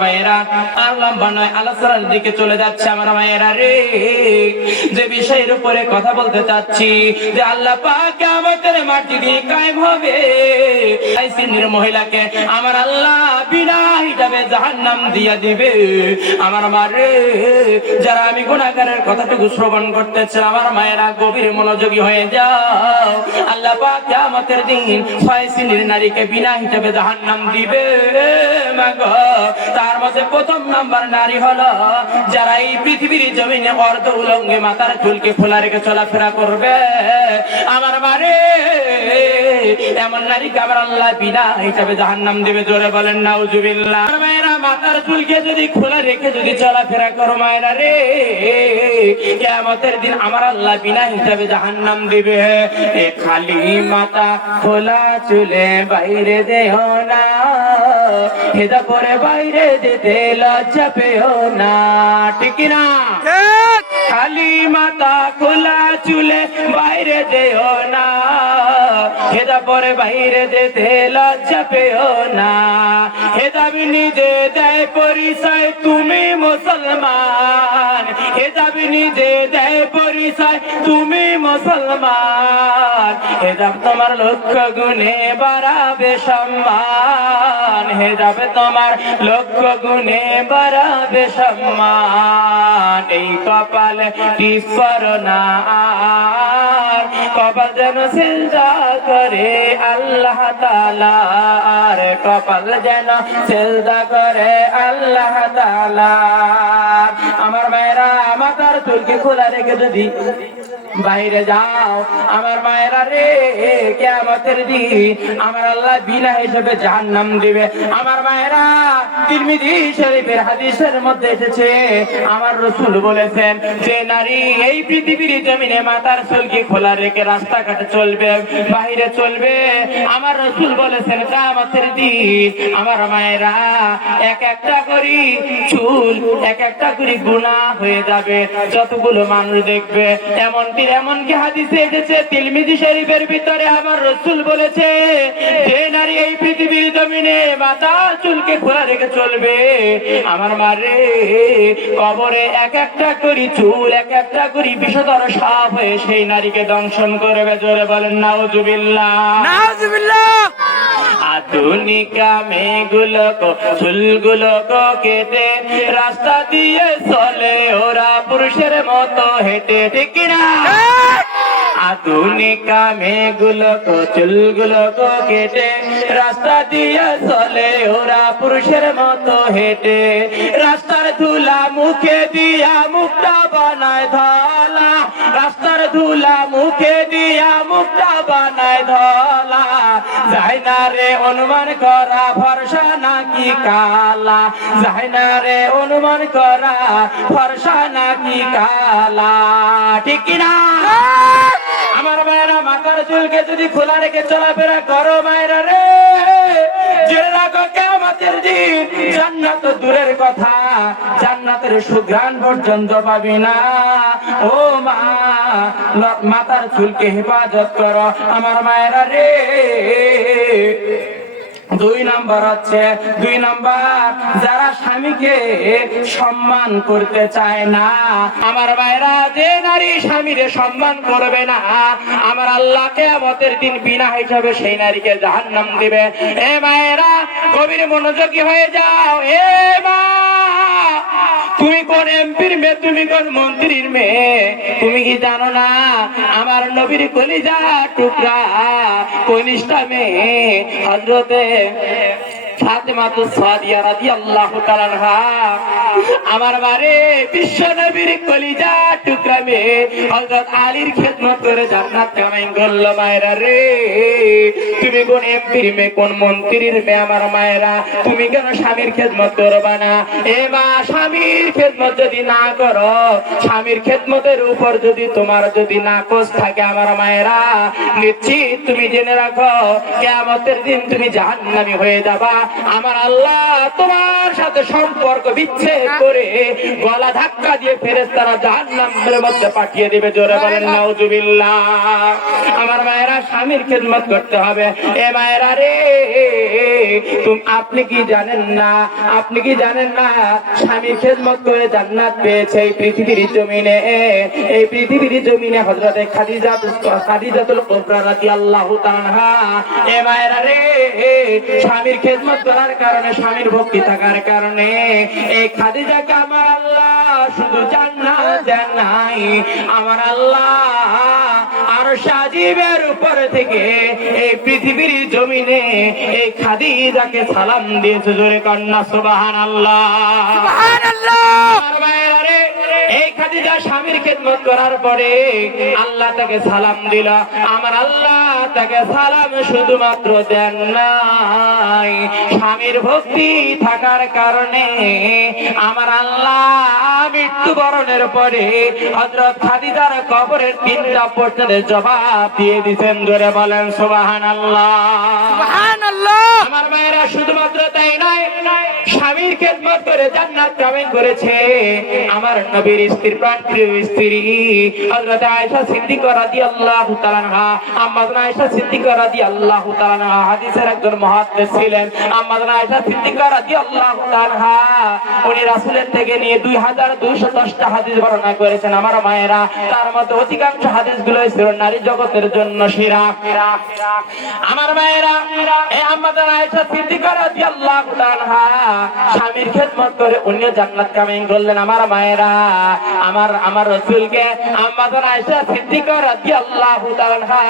ভাইয়েরা আর লম্বা নয়, আলোচনার দিকে চলে যাচ্ছে আমার ভাইয়েরা রে। যে বিষয়ের উপরে কথা বলতে চাচ্ছি যে আল্লাহ পাক কিয়ামতের মাটি দিয়ে কায়েম হবে, এই শ্রেণীর মহিলাকে আমার আল্লাহ বিনা হিসাবে জাহান্নাম দিয়া দিবে। আমার মারে, যারা আমি গুনাহগারের কথাটুকু শ্রবণ করতেছে আমার মায়েরা গভীর মনোযোগী হয়ে যাও। আল্লাহ পাক কিয়ামতের দিন 6 শ্রেণীর নারীকে বিনা হিসাবে জাহান্নাম দিবে। মাগো, তার মধ্যে প্রথম নাম্বার নারী হলো যারা এই পৃথিবীর জমিনে অর্ধ উলঙ্গে মাথার চুলকে খোলা রেখে চলাফেরা করবে। আমার মানে এমন নারীকে আমার আল্লাহ বিনা হিসাবে জাহান্নাম দিবে। জোরে বলেন নাউজুবিল্লাহ। মায়েরা, মাথার চুলকে যদি খোলা রেখে যদি চলাফেরা করো মায়েরা রে, কিয়ামতের দিন আমার আল্লাহ বিনা হিসাবে জাহান্নাম দিবে। খালি মাথা খোলা চুলে বাইরে দেও না, হেদা করে বাইরে যেতে লজ্জা পেও না, ঠিক না? খালি মাথা খোলা চুলে বাইরে যেও না, হেদা পরে বাইরে যেতে লজ্জা পেও না। হেদাব নিজে দেয় পরিচয় তুমি মুসলমান, হেদাব নিজে দেয় পরিচয় তুমি মুসলমান। হেদাব তোমার লক্ষ্য গুণে বাড়াবে সম্মান, হেদাব তোমার লক্ষ্য গুণে বাড়াবে সম্মান। এই কপাল টিপ করো না আর, কপাল যেন সিজদা করে আল্লাহ তাআলার, কপাল যেন সিজদা করে আল্লাহ তাআলার। আমার মায়েরা, মাথার চুলকে খোলা রেখে যদি বাইরে যাও আমার মায়েরা রে, কিয়ামতের দিন আমার আল্লাহ বিনা হিসাবে জাহান্নাম দিবে। আমার মায়েরা, তিরমিজি শরীফের হাদিসের মধ্যে এসেছে আমার রাসূল বলেছেন যে নারী এই পৃথিবীর জমিনে মাথার চুলকে খোলা রেখে রাস্তাঘাটে চলবে, বাইরে চলবে, আমার রাসূল বলেছেন কিয়ামতের দিন আমার মায়েরা এক একটা করে চুল, এক একটা করে গুনাহ হয়ে যাবে। যতগুলো মানুষ দেখবে, এমনকি হাদিসে এসেছে তিরমিজি শরীফের ভিতরে আমার রাসূল বলেছে যে নারী এই পৃথিবীর জমিনে মাথা চুলকে খোলা রেখে চলবে আমার মারে, কবরে এক একটা করে চুল, এক একটা করে বিষধর সাপ হয়ে সেই নারীকে দংশন করবে। জোরে বলেন নাউজুবিল্লাহ, নাউজুবিল্লাহ। আধুনিকা মেয়েগুলো চুলগুলো কেটে রাস্তা দিয়ে চলে ওরা পুরুষের মতো হেঁটে, ঠিক না? আধুনিকা মেয়েগুলো চুলগুলো কেটে রাস্তা দিয়ে চলে ওরা পুরুষের মতো হেঁটে। রাস্তার ধুলা মুখে দিয়া মুখটা বানায় ধলা, রাস্তার ধুলা মুখে দিয়া মুখটা বানায় ধলা। যায় না রে অনুমান করা ফর্সা নাকি কালা, যায় না রে অনুমান করা ফর্সা নাকি কালা, ঠিক না? আমার মায়েরা, মাথার চুলকে যদি খোলা রেখে চলাফেরা করো মায়েরা রে, জেনে রাখো কিয়ামতের দিন জান্নাত দূরের কথা, জান্নাতের সুঘ্রাণ পর্যন্ত পাবি না। ও মা, মাথার চুলকে হেফাজত করো আমার মায়েরা রে। 2 নাম্বার হচ্ছে, 2 নাম্বার যারা স্বামীকে সম্মান করতে চায় না আমার ভাইরা, যে নারী স্বামীরে সম্মান করবে না আমার আল্লাহ কিয়ামতের দিন বিনা হিসাবে সেই নারীকে জাহান্নাম দিবে। এ মায়েরা, গভীর মনোযোগী হয়ে যাও। এ মা, তুমি কোন এমপির মেয়ে, তুমি কোন মন্ত্রীর মেয়ে, তুমি কি জানো না আমার নবীর কলিজা টুকরা কনিষ্ঠা মেয়ে হযরতে ফাতেমাতুস সাদিয়া রাদিয়াল্লাহু তাআলা আনহা আমার বারে বিশ্ব নবীর কলিজা টুকরা মেয়ে হযরত আলীর খেদমত করে জান্নাত কামাই করলো। মায়েরা রে, তুমি কোন এমপির মেয়ে, কোন মন্ত্রীর মেয়ে আমার মায়েরা, তুমি কেন স্বামীর খেদমত করবা না? এ মা, স্বামীর খেদমত যদি না করো, স্বামীর খেদমতের উপর যদি তোমার যদি নাকচ থাকে আমার মায়েরা, নিশ্চিত তুমি জেনে রাখো কিয়ামতের দিন তুমি জাহান্নামী হয়ে যাবা। আমার আল্লাহ তোমার সাথে সম্পর্ক বিচ্ছেদ করে গলা ধাক্কা দিয়ে ফেরেশতারা জাহান্নামের মধ্যে পাঠিয়ে দিবে। জোরে বলেন নাউজুবিল্লাহ। আমার মায়েরা, স্বামীর খেদমত করতে হবে। এ মায়েরা রে, আপনি কি জানেন না, আপনি কি জানেন না স্বামীর খেদমত করে জান্নাত পেয়েছে এই পৃথিবীর জমিনে, এই পৃথিবীর জমিনে হযরতে খাদিজাতুল কুবরা রাদিয়াল্লাহু তাআলা। এ মায়েরা রে, স্বামীর খেদমত করার কারণে, স্বামীর ভক্তি থাকার কারণে এই খাদিজাকে আমার আল্লাহ শুধু জান্নাত দেন নাই, আমার আল্লাহ আরশ আজিমের উপর থেকে এই পৃথিবীর জমিনে এই খাদিজাকে সালাম দিয়েছে। জোরে কন্যা সুবহানাল্লাহ, সুবহানাল্লাহ। আমার মায়েরা রে, এই খাদিজা স্বামীর খেদমত করার পরে আল্লাহ তাকে সালাম দিল। আমার আল্লাহ তাকে সালাম শুধুমাত্র দেন নাই, স্বামীর ভক্তি থাকার কারণে আমার আল্লাহ মৃত্যুবরণের পরে হযরত খাদিজার কবরের 3টা প্রশ্নের জবাব দিয়ে দিয়েছেন। ধরে বলেন সুবহানাল্লাহ, সুবহানাল্লাহ। আমার মায়েরা শুধুমাত্র তাই নয়, স্বামীর খেদমত করে জান্নাত কামাই করেছে আমার নবীর স্ত্রী, প্রাণপ্রিয় স্ত্রী হযরত আয়েশা সিদ্দিকা রাদিয়াল্লাহু তাআলা আনহা। আম্মা জান আয়েশা সিদ্দিকা রাদিয়াল্লাহু তাআলা আনহা হাদিসের একজন মুহাদ্দিস ছিলেন। আম্মা জান আয়েশা সিদ্দিকা রাদিয়াল্লাহু তাআলা আনহা উনি রাসূলের থেকে নিয়ে 2210টা হাদিস বর্ণনা করেছেন। আমার মায়েরা, তার মধ্যে অধিকাংশ হাদিসগুলো ছিল নারী জগতের জন্য সেরা। আমার মায়েরা, এই আম্মা জান আয়েশা সিদ্দিকা রাদিয়াল্লাহু তাআলা আনহা স্বামীর খেদমত করে উনি জান্নাত কামাই করলেন। আমার মায়েরা, আমার রাসূলকে আম্মা জান আয়েশা সিদ্দিকা রাদিয়াল্লাহু তাআলা আনহা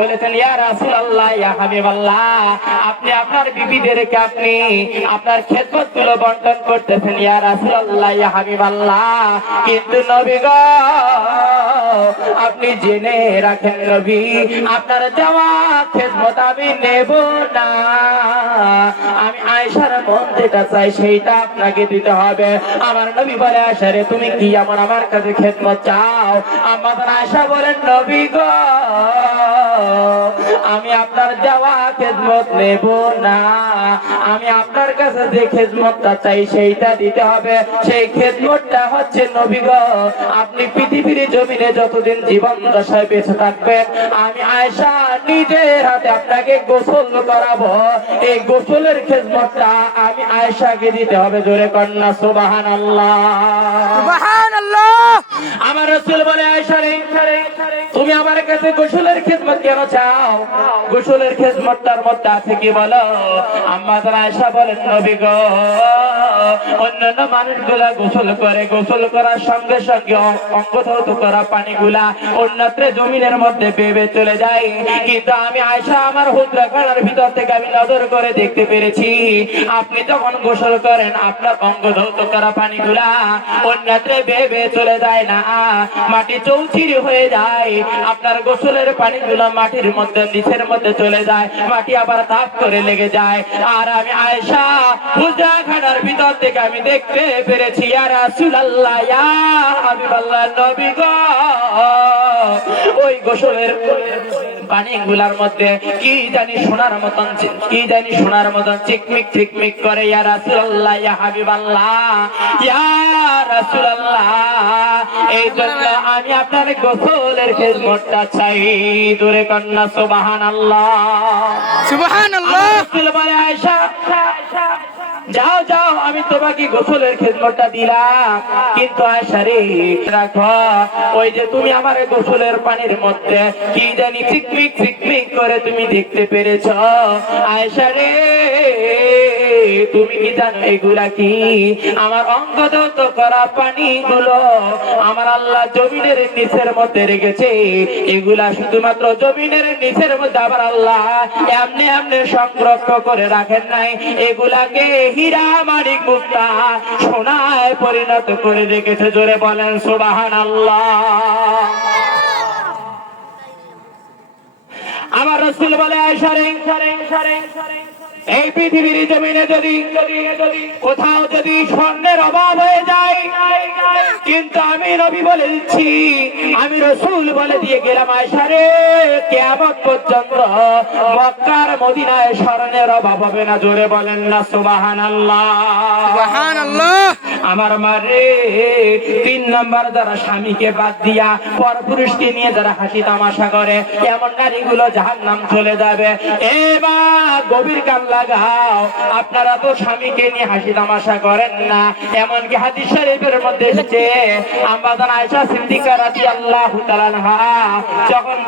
বলেছেন, ইয়া রাসূলুল্লাহ, ইয়া হাবিবাল্লাহ, আপনি আপনার বিবিদেরকে আপনি আপনার খেদমতগুলো বন্টন করতেছেন ইয়া রাসূলুল্লাহ, ইয়া হাবিবাল্লাহ, কিন্তু নবী গো আপনি জেনে রাখেন নবী, আপনার দেওয়া খেদমত আমি নেব না, আমি আয়েশার মন যেটা চাই সেইটা আপনাকে দিতে হবে। আমার নবী বলে, আয়েশা রে, তুমি কি এমন আমার কাছে খেদমত চাও? আম্মা জান আয়েশা বলেন, নবী গো আমি আপনার দেওয়া খেদমত নেব না, আমি আপনার কাছে যে খেদমতটা চাই সেইটা দিতে হবে। সেই খেদমতটা হচ্ছে নবী গো, আপনি পৃথিবীর জমিনে যতদিন জীবন দশায় বেঁচে থাকবেন আমি আয়েশা নিজের হাতে আপনাকে গোসল করাবো, এই গোসলের খেদমতটা আমি আয়েশাকে দিতে হবে। জোরে কন্যা সুবহানাল্লাহ, সুবহানাল্লাহ। আমার রাসূল বলে, আয়েশা রে, তুমি আমার কাছে গোসলের খেদমত কেন চাও? গোসলের খেদমতটার মধ্যে আছে কি বলো? আম্মা জান আয়েশা বলেন, নবী গো অন্যান্য মানুষগুলা গোসল করে, গোসল করার সঙ্গে সঙ্গে অঙ্গ ধৌত করা পানিগুলা অন্যত্র জমিনের মধ্যে বেবে চলে যায়, কিন্তু আমি আয়েশা আমার হুজরাখানার ভিতর থেকে আমি নজর করে দেখতে পেরেছি আপনি যখন গোসল করেন আপনার অঙ্গ ধৌত করা পানিগুলা অন্যত্র বেবে চলে যায় না, মাটি চৌচির হয়ে যায়, আপনার গোসলের পানিগুলা মাটির মধ্যে নিচের মধ্যে চলে যায়, মাটি আবার তাপ করে লেগে যায়। আর আমি আয়েশা হুজরাখানার ভিতর থেকে আমি দেখতে পেরেছি ইয়া রাসূলুল্লাহ, ইয়া হাবিবাল্লাহ, নবী গো ওই গোসলের পানিগুলার মধ্যে কি জানি সোনার মতন চিকমিক চিকমিক করে। ইয়া রাসূলুল্লাহ, ইয়া হাবিবাল্লাহ, ইয়া রাসূলুল্লাহ, এই জন্য আমি আপনার গোসলের খেদমতটা চাই। জোরে কন্যা সুবহানাল্লাহ, সুবহানাল্লাহ। রাসূল বলে, আয়েশা যাও যাও, আমি তোমাকে গোসলের খেদমতটা দিলাম, কিন্তু আয়েশা রে রাখো, ওই যে তুমি আমার গোসলের পানির মধ্যে কি জানি চিকমিক চিকমিক করে তুমি দেখতে পেরেছ, আয়েশা রে তুমি কি জানো এগুলা কি? আমার অঙ্গ ধৌত করা পানিগুলো আমার আল্লাহ জমিনের নিচের মধ্যে রেখেছে, এগুলা শুধুমাত্র জমিনের নিচের মধ্যে আবার আল্লাহ এমনি এমনি সংরক্ষণ করে রাখেন নাই, এগুলাকে হীরা মানিক মুক্তা সোনায় পরিণত করে রেখেছে। জোরে বলেন সুবহানাল্লাহ। আমার রাসূল বলে, আয়েশা রে, এই পৃথিবীর জমিনে যদি কোথাও যদি স্বর্ণের অভাব হয়ে যায়, কিন্তু আমি নবী বলে দিচ্ছি, আমি রাসূল বলে দিয়ে গেলাম, আয়েশা রে কিয়ামত পর্যন্ত মক্কার মদিনায় স্বর্ণের অভাব হবে না। জোরে বলেন না সুবহানাল্লাহ, সুবহানাল্লাহ। আমার মারে 3 নাম্বার যারা স্বামীকে বাদ দিয়া পরপুরুষকে নিয়ে যারা হাসি তামাশা করে এমন নারীগুলো জাহান্নাম চলে যাবে। এবার গভীর কান লাগাও, আপনারা তো স্বামীকে নিয়ে হাসি তামাশা করেন না। এমনকি হাদিস শরীফের মধ্যে এসেছে আম্মা জান আয়েশা সিদ্দিকা রাদিয়াল্লাহু তাআলা আনহা যখন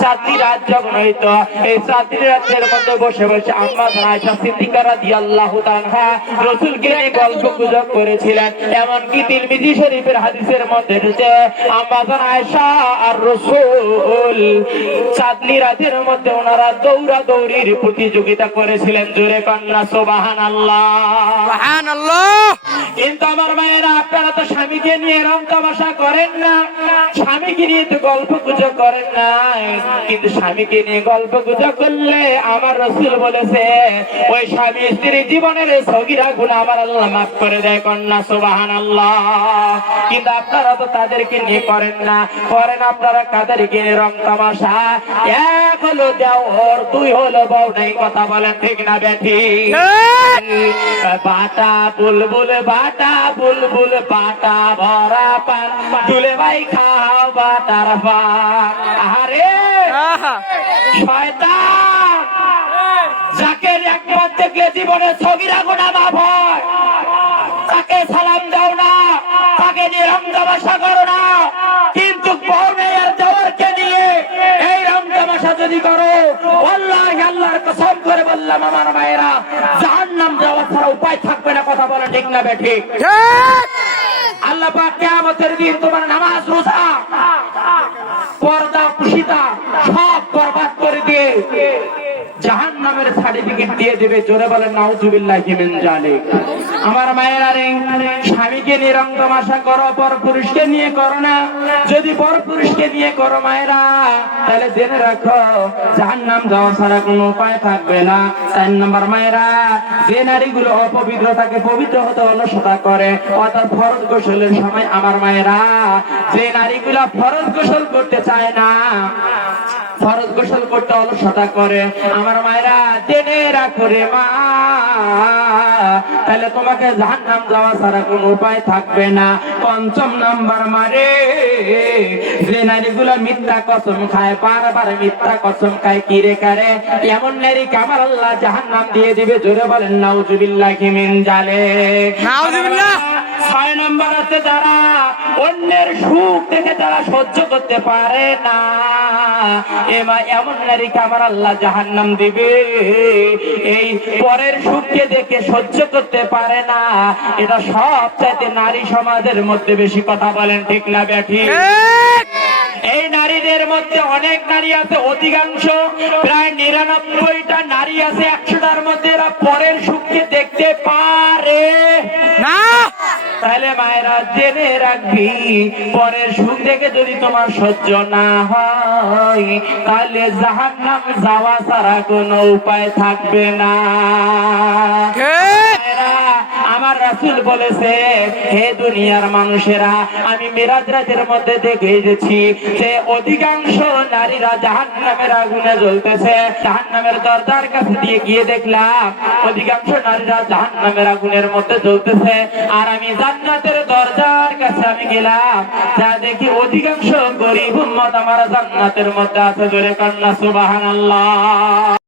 চাঁদনি রাত যখন হইতো, এই চাঁদনি রাতের মধ্যে বসে বসে আম্মা জান আয়েশা সিদ্দিকা রাদিয়াল্লাহু তাআলা আনহা রাসূলকে নিয়ে গল্প গুজব করেছিলেন। এমনকি তিরমিজি শরীফের হাদিসের মধ্যে এসেছে আম্মা জান আয়েশা আর রাসূল চাঁদনি রাতের মধ্যে ওনারা দৌড়াদৌড়ির প্রতিযোগিতা করেছিলেন। জোরে কন্যা সুবহানাল্লাহ সুবহানাল্লাহ। কিন্তু আমার মায়েরা, আপনারা তো স্বামীকে নিয়ে রং তামাশা করেন না, স্বামীকে নিয়ে তো গল্প গুজব করেন না। কিন্তু স্বামীকে নিয়ে গল্প গুজব করলে আমার রাসূল বলেছে ওই স্বামী স্ত্রী জীবনের সগীরা গুনাহ আমার আল্লাহ মাফ করে দেয়। কন্যা সুবহানাল্লাহ। কিন্তু আপনারা তো তাদেরকে নিয়ে করেন না, করেন আপনারা কাদেরকে নিয়ে রং তামাশা? এক হলো দেওর, দুই হলো বউ নাই। কথা বলেন ঠিক না বেঠিক? বাটা বুলবুল বাটা বুলবুল বাটা ভরা পান দুলে ভাই খাও বাটার পান। আরে শয়তান, যাকে একবার দেখলে জীবনে সগীরা গুনাহ মাফ হয় তাকে সালাম দাও না, তাকে নিয়ে রং তামাশা করো না। কিন্তু বউ নেই আর দেওরকে নিয়ে এই রং তামাশা যদি করো, আল্লাহ আল্লাহর কসম করে বললাম আমার মায়েরা, জাহান্নাম যাওয়া ছাড়া উপায় থাকবে না। কথা বলে ঠিক না বেঠিক? আল্লাহ পাক কিয়ামতের দিন তোমার নামাজ রোজা পর্দা কুশিতা সব বরবাদ করে দিয়ে জাহান্নামের সার্টিফিকেট দিয়ে দিবে। জোরে বলেন নাউজুবিল্লাহি মিন যালিক। আমার মায়েরা রে, স্বামীকে নিয়ে রং তামাশা করো, পরপুরুষকে নিয়ে করো না। যদি পরপুরুষকে নিয়ে করো মায়েরা, তাহলে জেনে রাখো জাহান্নাম যাওয়া ছাড়া কোনো উপায় থাকবে না। 4 নাম্বার মায়েরা, যে নারীগুলো অপবিত্র তাকে পবিত্র হতে অলসতা করে, অর্থাৎ ফরজ গোসলের সময় আমার মায়েরা যে নারীগুলো ফরজ গোসল করতে চায় না, ফরজ গোসল করতে অলসতা করে, আমার মায়েরা জেনে রাখো রে মা, তাহলে তোমাকে জাহান্নাম যাওয়া ছাড়া কোনো উপায় থাকবে না। 5 নাম্বার মারে, যে নারীগুলো মিথ্যা কসম খায়, বারবার মিথ্যা কসম খায়, কি রে কারে, এমন নারীকে আমার আল্লাহ জাহান্নাম দিয়ে দিবে। জোরে বলেন নাউজুবিল্লাহি মিন যালিক। নাউজুবিল্লাহ। 6 নাম্বার আছে যারা অন্যের সুখ দেখে যারা সহ্য করতে পারে না, এমন নারীকে আমার আল্লাহ জাহান্নাম দিবে। এই পরের সুখকে দেখে সহ্য করতে পারে না, এটা সবচাইতে নারী সমাজের মধ্যে বেশি। কথা বলেন ঠিক না বেঠিক? এই নারীদের মধ্যে অনেক নারী আছে, অধিকাংশ প্রায় 99টা নারী আছে 100টার মধ্যে এরা পরের সুখকে দেখতে পারে না। তাহলে মায়েরা জেনে রাখবি, পরের সুখ দেখে যদি তোমার সহ্য না হয়, তাহলে জাহান্নাম যাওয়া ছাড়া কোনো উপায় থাকবে না। আমার রাসূল বলেছে, হে দুনিয়ার মানুষেরা, আমি মিরাজ রাতের মধ্যে দেখে এসেছি যে অধিকাংশ নারীরা জাহান্নামের আগুনে জ্বলতেছে। জাহান্নামের দরজার কাছে দিয়ে গিয়ে দেখলাম অধিকাংশ নারীরা জাহান্নামের আগুনের মধ্যে জ্বলতেছে। আর আমি জান্নাতের দরজার কাছে আমি গেলাম, যা দেখি অধিকাংশ গরীব উম্মত আমার জান্নাতের মধ্যে আছে। জোরে কন্যা সুবহানাল্লাহ।